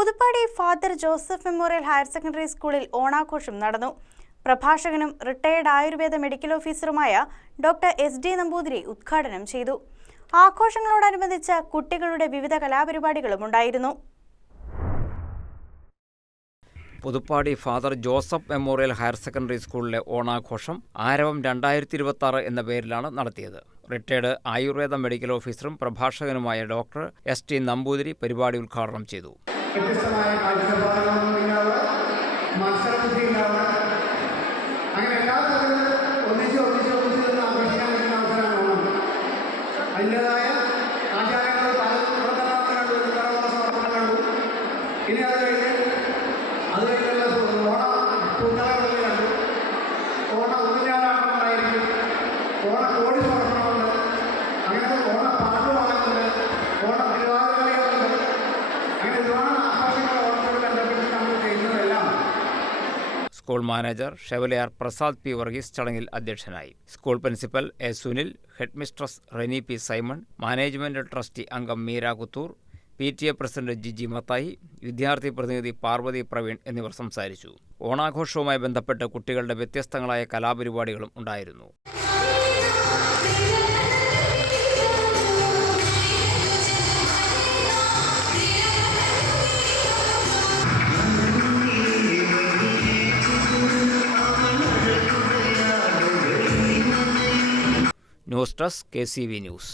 Puthuppadi father Joseph memorial higher secondary സ്കൂളിൽ ഓണാഘോഷം നടന്നു. പ്രഭാഷകനും റിട്ടയർഡ് ആയുർവേദ മെഡിക്കൽ ഓഫീസറുമായ ഡോക്ടർ എസ്.ഡി. നമ്പൂതിരി ഉദ്ഘാടനം ചെയ്തു. ആഘോഷങ്ങളോടനുബന്ധിച്ച് കുട്ടികളുടെ വിവിധ കലാപരിപാടികളും ഉണ്ടായിരുന്നു. Puthuppady father Joseph memorial higher secondary സ്കൂളിലെ ഓണാഘോഷം ആരവം 2026 എന്ന പേരിലാണ് നടത്തിയത്. റിട്ടയർഡ് ആയുർവേദ മെഡിക്കൽ ഓഫീസറും പ്രഭാഷകനുമായ ഡോക്ടർ എസ്.ടി. നമ്പൂതിരി പരിപാടി ഉദ്ഘാടനം ചെയ്തു. വ്യത്യസ്തമായ കാഴ്ചപ്പാടുകളുണ്ടാവുക, മത്സരബുദ്ധിയുണ്ടാവുക, അങ്ങനെ എല്ലാ തരത്തിലും ഒന്നിച്ച് നിന്ന് ആഘോഷിക്കാൻ പറ്റുന്ന അവസരമാണ്. അതിൻ്റെതായ ആചാരങ്ങൾ കണ്ടു. ഇനി അത് കഴിഞ്ഞുള്ള പൂക്കളകൾ കണ്ടു. ഓണ ഊഞ്ഞാലാട്ടങ്ങളായിരിക്കും, ഓണ കോടി സമർപ്പണമുണ്ട്, അങ്ങനെ ഓണ പാട്ടുപാടുന്നുണ്ട്, ഓണ തിരുവാതിരകളികളുണ്ട്. അങ്ങനെ ഒരുപാട് ആഘോഷങ്ങൾ ഓണത്തോട് ബന്ധപ്പെട്ട് നമ്മൾ ചെയ്യുന്നതെല്ലാം. School manager chevalier Prasad P Varghese ചടങ്ങിൽ അധ്യക്ഷനായി. School principal A Sunil, headmistress Reni P Simon, management trustee അംഗം മീര കുത്തൂർ, PTA പ്രസിഡന്റ് ജിജി മത്തായി, വിദ്യാർത്ഥി പ്രതിനിധി പാർവതി പ്രവീൺ എന്നിവർ സംസാരിച്ചു. ഓണാഘോഷവുമായി ബന്ധപ്പെട്ട് കുട്ടികളുടെ വ്യത്യസ്തങ്ങളായ കലാപരിപാടികളും ഉണ്ടായിരുന്നു. News desk KCV news.